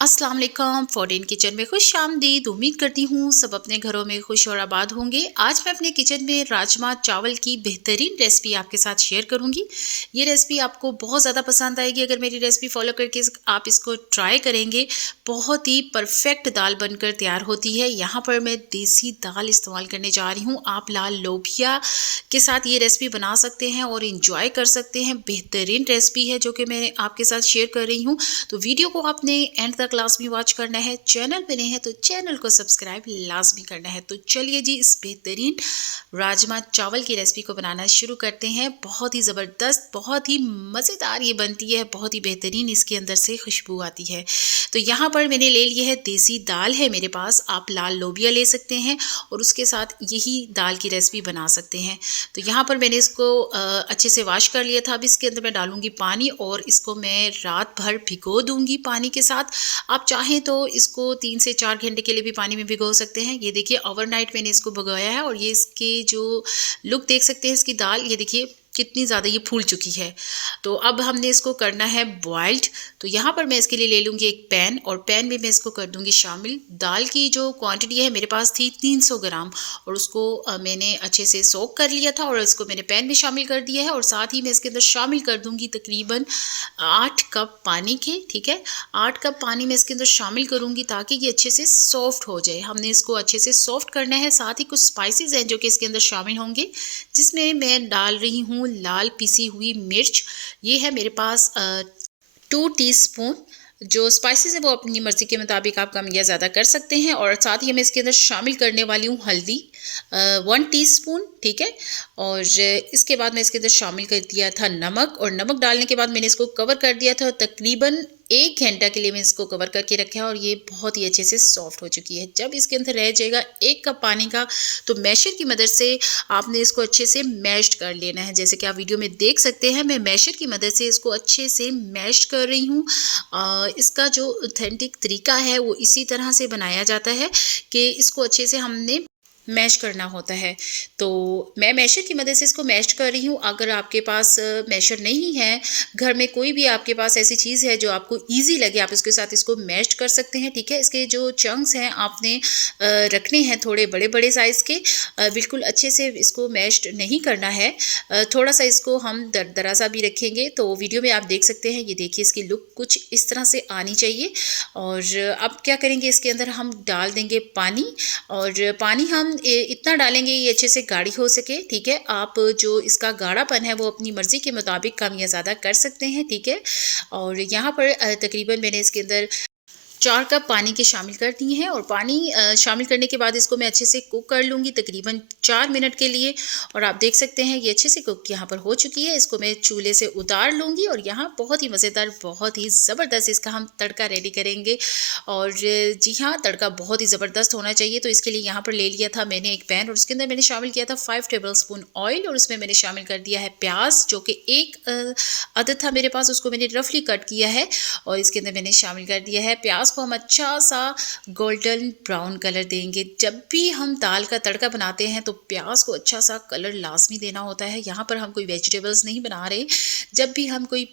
अस्सलाम वालेकुम। Foreign kitchen में खुश आमदीद। उम्मीद करती हूँ सब अपने घरों में खुश और आबाद होंगे। आज मैं अपने किचन में राजमा चावल की बेहतरीन रेसिपी आपके साथ शेयर करूँगी। ये रेसिपी आपको बहुत ज़्यादा पसंद आएगी अगर मेरी रेसिपी फॉलो करके आप इसको ट्राई करेंगे। बहुत ही परफेक्ट दाल बनकर तैयार होती है। यहाँ पर मैं देसी दाल इस्तेमाल करने जा रही हूँ। आप लाल लोबिया के साथ ये रेसिपी बना सकते हैं और इंजॉय कर सकते हैं। बेहतरीन रेसिपी है जो कि मैं आपके साथ शेयर कर रही हूँ। तो वीडियो को आपने एंड तक लाजमी वॉच करना है। चैनल पे नए हैं तो चैनल को सब्सक्राइब लाजमी करना है। तो चलिए जी, इस बेहतरीन राजमा चावल की रेसिपी को बनाना शुरू करते हैं। बहुत ही ज़बरदस्त, बहुत ही मज़ेदार ये बनती है। बहुत ही बेहतरीन इसके अंदर से खुशबू आती है। तो यहाँ पर मैंने ले लिया है देसी दाल है मेरे पास। आप लाल लोबिया ले सकते हैं और उसके साथ यही दाल की रेसिपी बना सकते हैं। तो यहाँ पर मैंने इसको अच्छे से वॉश कर लिया था। अब इसके अंदर मैं डालूंगी पानी और इसको मैं रात भर भिगो दूंगी पानी के साथ। आप चाहें तो इसको 3 से 4 घंटे के लिए भी पानी में भिगो सकते हैं। ये देखिए, ओवरनाइट मैंने इसको भिगोया है और ये इसके जो लुक देख सकते हैं इसकी दाल, ये देखिए कितनी ज़्यादा ये फूल चुकी है। तो अब हमने इसको करना है बॉइल्ड। तो यहाँ पर मैं इसके लिए ले लूँगी एक पैन और पैन में मैं इसको कर दूँगी शामिल। दाल की जो क्वांटिटी है मेरे पास थी 300 ग्राम और उसको मैंने अच्छे से सोक कर लिया था और इसको मैंने पैन में शामिल कर दिया है। और साथ ही मैं इसके अंदर शामिल कर दूँगी तकरीबन 8 कप पानी के। ठीक है, 8 कप पानी मैं इसके अंदर शामिल करूँगी ताकि ये अच्छे से सॉफ्ट हो जाए। हमने इसको अच्छे से सॉफ्ट करना है। साथ ही कुछ स्पाइसेस हैं जो कि इसके अंदर शामिल होंगे, जिसमें मैं डाल रही हूँ लाल पिसी हुई मिर्च। ये है मेरे पास 2 टीस्पून। जो स्पाइसेस है वो अपनी मर्ज़ी के मुताबिक आप कम या ज़्यादा कर सकते हैं। और साथ ही मैं इसके अंदर शामिल करने वाली हूँ हल्दी 1 टीस्पून। ठीक है, और इसके बाद मैं इसके अंदर शामिल कर दिया था नमक। और नमक डालने के बाद मैंने इसको कवर कर दिया था। तकरीबन 1 घंटा के लिए मैं इसको कवर करके रखा है और ये बहुत ही अच्छे से सॉफ्ट हो चुकी है। जब इसके अंदर रह जाएगा 1 कप पानी का, तो मैशर की मदद से आपने इसको अच्छे से मैश्ड कर लेना है। जैसे कि आप वीडियो में देख सकते हैं, मैं मैशर की मदद से इसको अच्छे से मैश कर रही हूँ। इसका जो ऑथेंटिक तरीका है वो इसी तरह से बनाया जाता है कि इसको अच्छे से हमने मैश करना होता है। तो मैं मैशर की मदद से इसको मैश कर रही हूँ। अगर आपके पास मैशर नहीं है, घर में कोई भी आपके पास ऐसी चीज़ है जो आपको इजी लगे, आप उसके साथ इसको मैश कर सकते हैं। ठीक है, इसके जो चंक्स हैं आपने रखने हैं थोड़े बड़े बड़े साइज़ के। बिल्कुल अच्छे से इसको मैश्ड नहीं करना है। थोड़ा सा इसको हम दरदरा सा भी रखेंगे। तो वीडियो में आप देख सकते हैं, ये देखिए इसकी लुक कुछ इस तरह से आनी चाहिए। और अब क्या करेंगे, इसके अंदर हम डाल देंगे पानी। और पानी हम इतना डालेंगे ये अच्छे से गाढ़ी हो सके। ठीक है, आप जो इसका गाढ़ापन है वो अपनी मर्ज़ी के मुताबिक कम या ज़्यादा कर सकते हैं। ठीक है, और यहाँ पर तकरीबन मैंने इसके अंदर 4 कप पानी के शामिल कर दिए हैं। और पानी शामिल करने के बाद इसको मैं अच्छे से कुक कर लूँगी तकरीबन 4 मिनट के लिए। और आप देख सकते हैं ये अच्छे से कुक यहाँ पर हो चुकी है। इसको मैं चूल्हे से उतार लूँगी और यहाँ बहुत ही मज़ेदार, बहुत ही ज़बरदस्त इसका हम तड़का रेडी करेंगे। और जी हाँ, तड़का बहुत ही ज़बरदस्त होना चाहिए। तो इसके लिए यहाँ पर ले लिया था मैंने एक पैन और उसके अंदर मैंने शामिल किया था 5 टेबल स्पून ऑयल। और उसमें मैंने शामिल कर दिया है प्याज, जो कि एक अदद था मेरे पास, उसको मैंने रफली कट किया है। और इसके अंदर मैंने शामिल कर दिया है प्याज को हम अच्छा सा गोल्डन ब्राउन कलर देंगे। जब भी हम दाल का तड़का बनाते हैं तो प्याज को अच्छा सा कलर लाजमी देना होता है। यहाँ पर हम कोई वेजिटेबल्स नहीं बना रहे। जब भी हम कोई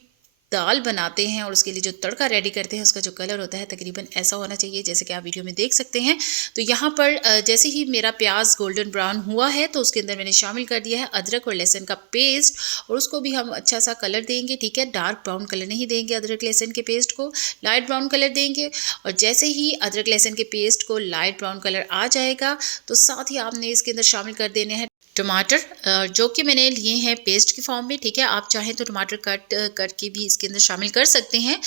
दाल बनाते हैं और उसके लिए जो तड़का रेडी करते हैं उसका जो कलर होता है तकरीबन ऐसा होना चाहिए जैसे कि आप वीडियो में देख सकते हैं। तो यहाँ पर जैसे ही मेरा प्याज गोल्डन ब्राउन हुआ है तो उसके अंदर मैंने शामिल कर दिया है अदरक और लहसुन का पेस्ट और उसको भी हम अच्छा सा कलर देंगे। ठीक है, डार्क ब्राउन कलर नहीं देंगे, अदरक लहसुन के पेस्ट को लाइट ब्राउन कलर देंगे। और जैसे ही अदरक लहसुन के पेस्ट को लाइट ब्राउन कलर आ जाएगा तो साथ ही आपने इसके अंदर शामिल कर देने हैं टमाटर, जो कि मैंने लिए हैं पेस्ट की फॉर्म में। ठीक है, आप चाहें तो टमाटर कट करके भी इसके अंदर शामिल कर सकते हैं।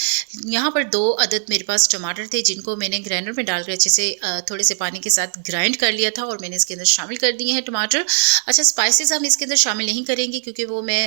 यहाँ पर 2 अदद मेरे पास टमाटर थे जिनको मैंने ग्राइंडर में डालकर अच्छे से थोड़े से पानी के साथ ग्राइंड कर लिया था और मैंने इसके अंदर शामिल कर दिए हैं टमाटर। अच्छा, स्पाइसेस हम इसके अंदर शामिल नहीं करेंगे क्योंकि वो मैं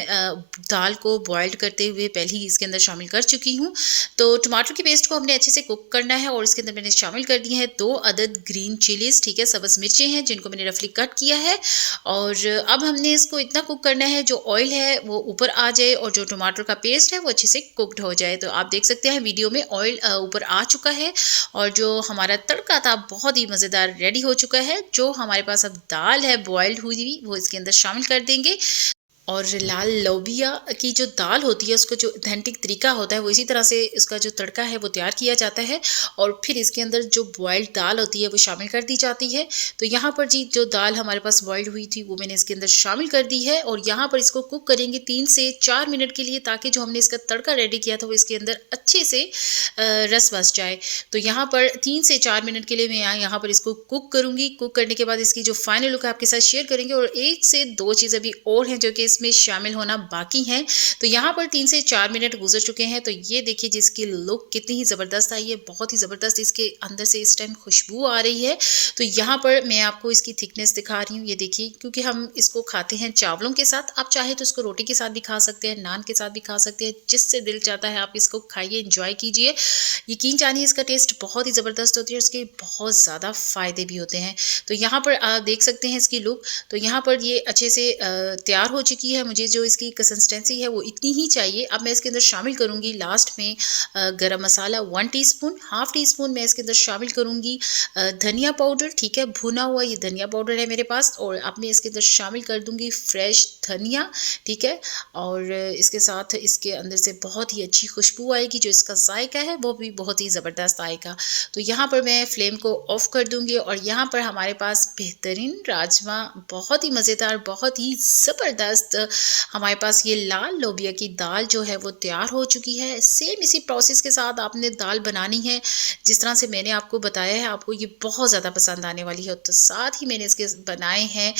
दाल को बॉइल्ड करते हुए पहले ही इसके अंदर शामिल कर चुकी हूँ। तो टमाटर की पेस्ट को हमने अच्छे से कुक करना है और इसके अंदर मैंने शामिल कर दिए हैं 2 अदद ग्रीन चिलीज़। ठीक है, सब्ज़ मिर्चें हैं जिनको मैंने रफली कट किया है। और अब हमने इसको इतना कुक करना है जो ऑयल है वो ऊपर आ जाए और जो टमाटर का पेस्ट है वो अच्छे से कुक्ड हो जाए। तो आप देख सकते हैं वीडियो में ऑयल ऊपर आ चुका है और जो हमारा तड़का था बहुत ही मज़ेदार रेडी हो चुका है। जो हमारे पास अब दाल है बॉइल्ड हुई वो इसके अंदर शामिल कर देंगे। और लाल लोबिया की जो दाल होती है उसका जो ऑथेंटिक तरीका होता है वो इसी तरह से इसका जो तड़का है वो तैयार किया जाता है और फिर इसके अंदर जो बॉइल्ड दाल होती है वो शामिल कर दी जाती है। तो यहाँ पर जी जो दाल हमारे पास बॉइल्ड हुई थी वो मैंने इसके अंदर शामिल कर दी है और यहाँ पर इसको कुक करेंगे 3 से 4 मिनट के लिए, ताकि जो हमने इसका तड़का रेडी किया था वो इसके अंदर अच्छे से रस बस जाए। तो यहाँ पर 3 से 4 मिनट के लिए मैं यहाँ पर इसको कुक करूँगी। कुक करने के बाद इसकी जो फाइनल लुक है आपके साथ शेयर करेंगे और 1 से 2 चीज़ अभी और हैं जो कि इसमें शामिल होना बाकी हैं। तो यहाँ पर 3 से 4 मिनट गुजर चुके हैं। तो ये देखिए जिसकी लुक कितनी ही ज़बरदस्त आई है, बहुत ही ज़बरदस्त इसके अंदर से इस टाइम खुशबू आ रही है। तो यहाँ पर मैं आपको इसकी थिकनेस दिखा रही हूँ, ये देखिए, क्योंकि हम इसको खाते हैं चावलों के साथ। आप चाहे तो इसको रोटी के साथ भी खा सकते हैं, नान के साथ भी खा सकते हैं, जिससे दिल चाहता है आप इसको खाइए, इंजॉय कीजिए। यकीन जानिए इसका टेस्ट बहुत ही ज़बरदस्त होती है और इसके बहुत ज़्यादा फ़ायदे भी होते हैं। तो यहाँ पर आप देख सकते हैं इसकी लुक। तो यहाँ पर ये अच्छे से तैयार हो चुकी है। मुझे जो इसकी कंसिस्टेंसी है वो इतनी ही चाहिए। अब मैं इसके अंदर शामिल करूँगी लास्ट में गरम मसाला 1 टीस्पून, हाफ़ टी स्पून मैं इसके अंदर शामिल करूँगी धनिया पाउडर, ठीक है, भुना हुआ ये धनिया पाउडर है मेरे पास। और अब मैं इसके अंदर शामिल कर दूँगी फ्रेश धनिया, ठीक है। और इसके साथ इसके अंदर से बहुत ही अच्छी खुशबू आएगी, जो इसका जायका है वो भी बहुत ही ज़बरदस्त आएगा। तो यहाँ पर मैं फ्लेम को ऑफ कर दूँगी और यहाँ पर हमारे पास बेहतरीन राजमा, बहुत ही मज़ेदार, बहुत ही ज़बरदस्त हमारे पास ये लाल लोबिया की दाल जो है वो तैयार हो चुकी है। सेम इसी प्रोसेस के साथ आपने दाल बनानी है जिस तरह से मैंने आपको बताया है। आपको ये बहुत ज़्यादा पसंद आने वाली है। तो साथ ही मैंने इसके बनाए हैं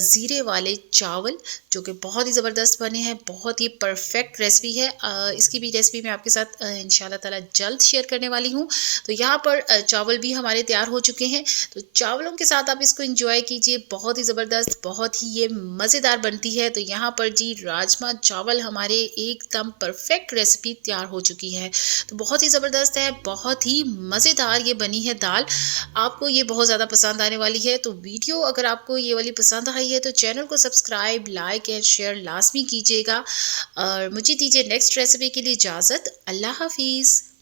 ज़ीरे वाले चावल, जो कि बहुत ही ज़बरदस्त बने हैं, बहुत ही परफेक्ट रेसिपी है। इसकी भी रेसिपी मैं आपके साथ इंशाल्लाह ताला जल्द शेयर करने वाली हूँ। तो यहाँ पर चावल भी हमारे तैयार हो चुके हैं। तो चावलों के साथ आप इसको एंजॉय कीजिए, बहुत ही ज़बरदस्त, बहुत ही ये मज़ेदार बनती है। तो यहाँ पर जी राजमा चावल हमारे एकदम परफेक्ट रेसिपी तैयार हो चुकी है। तो बहुत ही ज़बरदस्त है, बहुत ही मज़ेदार ये बनी है दाल। आपको ये बहुत ज़्यादा पसंद आने वाली है। तो वीडियो अगर आपको ये वाली पसंद आई है तो चैनल को सब्सक्राइब, लाइक एंड शेयर लाज़मी कीजिएगा और मुझे दीजिए नेक्स्ट रेसिपी के लिए इजाज़त। अल्लाह हाफ़िज़।